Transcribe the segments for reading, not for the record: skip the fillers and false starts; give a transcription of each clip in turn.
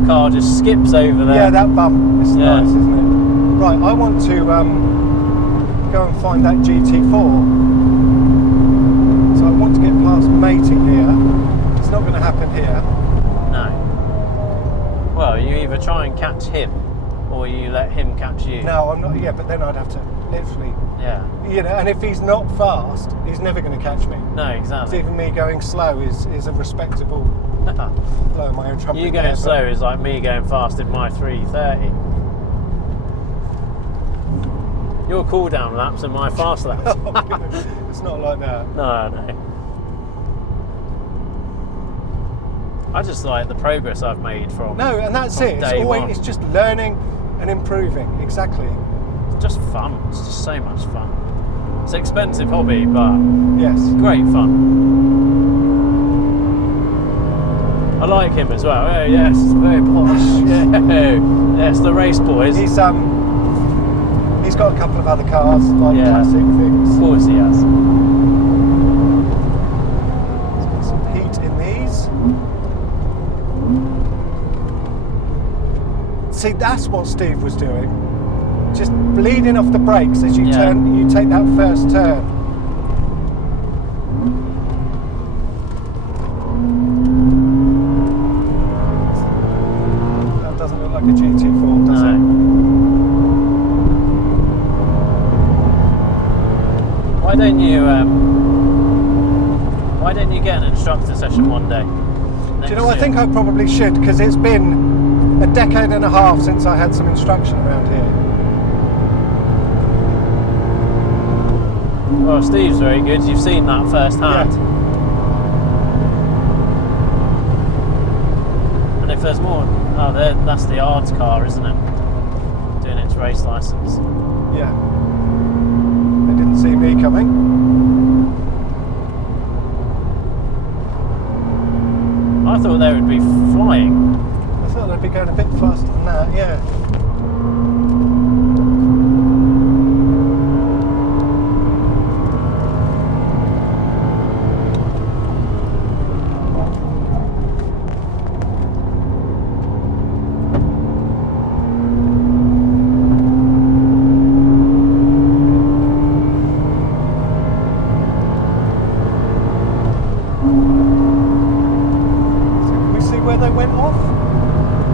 the car just skips over there. Yeah, that bump. It's nice, isn't it? Right, I want to go and find that GT4. So I want to get past mating here. It's not going to happen here. No. Well, you either try and catch him, or you let him catch you. No, I'm not. Yeah, but then I'd have to literally. Yeah. You know, and if he's not fast, he's never going to catch me. No, exactly. Even me going slow is a respectable. Blowing my own trumpet. You going slow is like me going fast in my 330. Your cool down laps and my fast laps. Oh, goodness. It's not like that. No. I just like the progress I've made from. No, and that's it. It's always, it's just learning and improving. Exactly. It's just fun. It's just so much fun. It's an expensive hobby, but yes, great fun. I like him as well. Oh yes, very posh. Yeah, yes, the race boys. He's got a couple of other cars, like classic things. Of course he has. He's got some heat in these. See, that's what Steve was doing. Just bleeding off the brakes as you turn. You take that first turn. Like a GT4, does it? Why don't you get an instructor session one day? Do you know, I think I probably should, because it's been a decade and a half since I had some instruction around here. Well, Steve's very good. You've seen that firsthand. Yeah. And if there's more, that's the ARDS car, isn't it? Doing its race license. Yeah. They didn't see me coming. I thought they would be flying. I thought they'd be going a bit faster than that, yeah.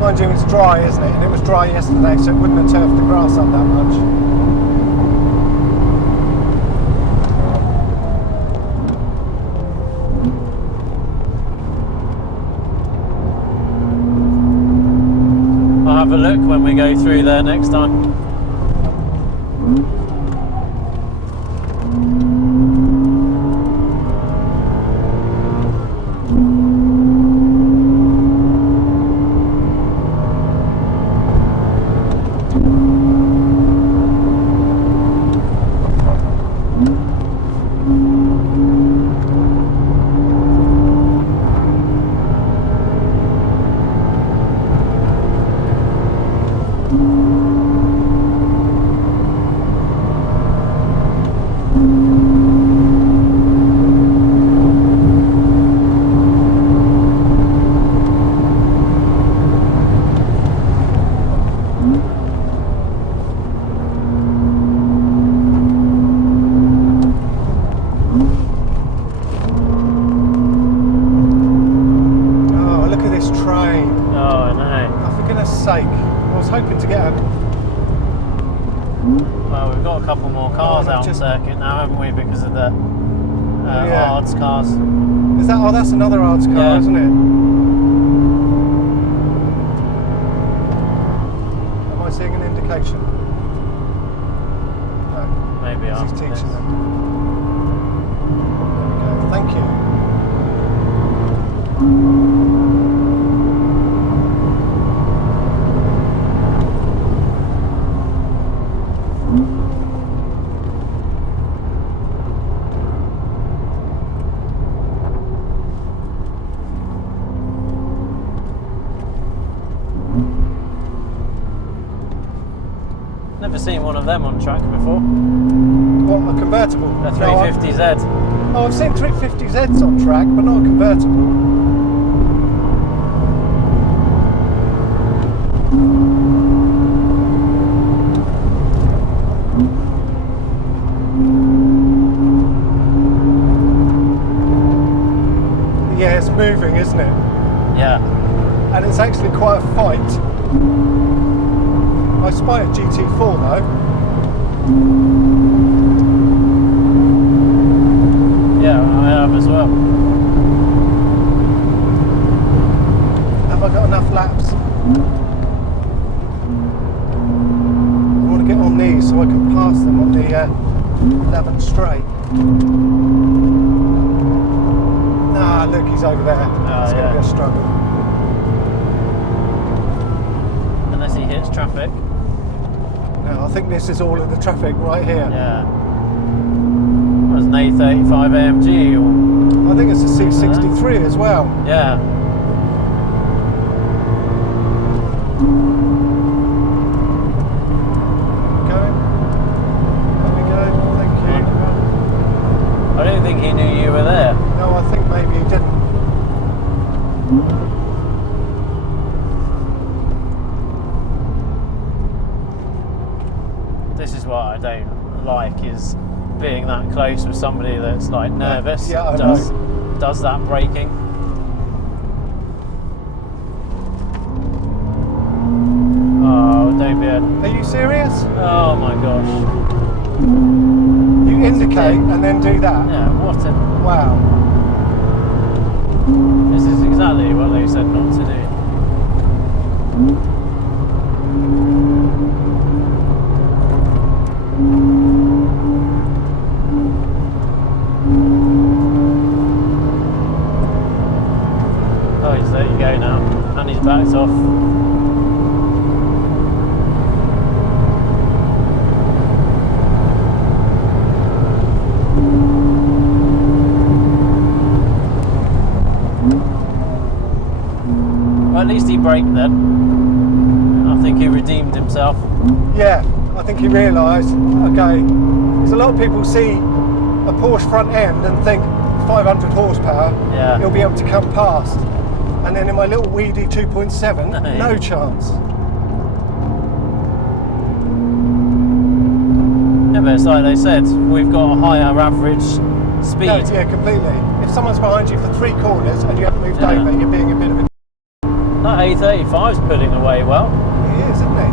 Mind you, it's dry, isn't it? And it was dry yesterday, so it wouldn't have turfed the grass up that much. I'll have a look when we go through there next time. Well, we've got a couple more cars out on circuit now, haven't we, because of the ARDS cars. Is that? Oh, that's another ARDS car, isn't it? Am I seeing an indication? No. Maybe he's teaching this. them. There we go. Thank you. Never seen one of them on track before. What, a convertible? A 350Z. No, I've seen 350Zs on track, but not a convertible. that's moving, isn't it? Yeah. And it's actually quite a fight. I spy a GT4 though. Yeah, I have as well. Have I got enough laps? I want to get on these so I can pass them on the 11th straight. Ah, look, he's over there. It's going to be a struggle. Unless he hits traffic. No, I think this is all of the traffic right here. Yeah. There's an A35 AMG or... I think it's a C63 as well. Yeah. I don't think he knew you were there. No, I think maybe he didn't. This is what I don't like, is being that close with somebody that's like nervous. Yeah, I does that braking. Oh, don't be Are you serious? Oh my gosh. You indicate and then do that? Yeah, what a... Wow. This is exactly what they said not to do. Oh, he's there you go now. And he's backed off. Well, at least he braked then. I think he redeemed himself. Yeah, I think he realised, okay, because a lot of people see a Porsche front end and think 500 horsepower, Yeah. he'll be able to come past. And then in my little weedy 2.7, no chance. Yeah, but it's like they said, we've got a higher average speed. No, yeah, completely. If someone's behind you for 3 corners and you haven't moved over, you're being a bit of a... That A35's putting away well. He is, isn't he?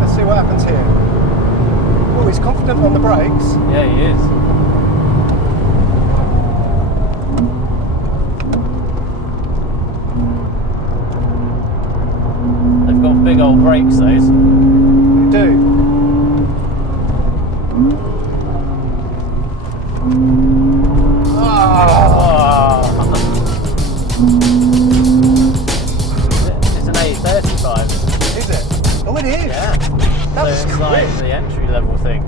Let's see what happens here. Oh, he's confident on the brakes. Yeah, he is. They've got big old brakes, those. They do. It's an A35. Is it? Oh, it is. Yeah. That So was it's quick. like the entry level thing.